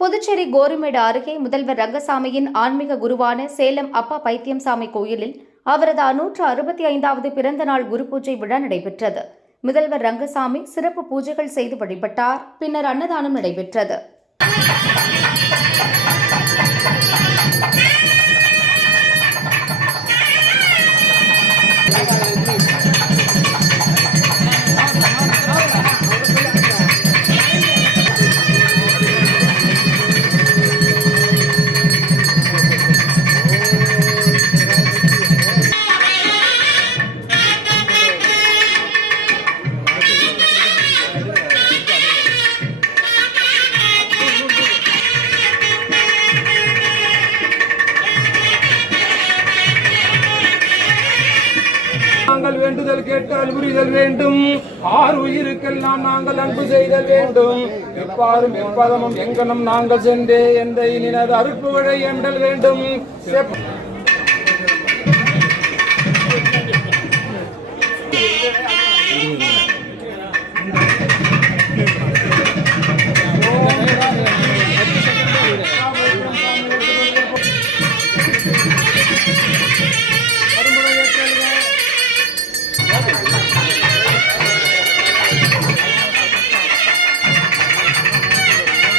புதுச்சேரி கோரிமேடு அருகே முதல்வர் ரங்கசாமியின் ஆன்மீக குருவான சேலம் அப்பா பைத்தியம்சாமி கோயிலில் அவரது 165வது பிறந்த நாள் குரு பூஜை விழா நடைபெற்றது. முதல்வர் ரங்கசாமி சிறப்பு பூஜைகள் செய்து வழிபட்டார். பின்னர் அன்னதானம் நடைபெற்றது. நாங்கள் வேண்டுதல் கேட்டால் புரிதல் வேண்டும். ஆறு உயிருக்கெல்லாம் நாங்கள் அன்பு செய்தல் வேண்டும். எப்பாரும் எப்பதமும் எங்கனும் நாங்கள் சென்றே என்ற இனினது அருப்புகளை எண்டல் வேண்டும்.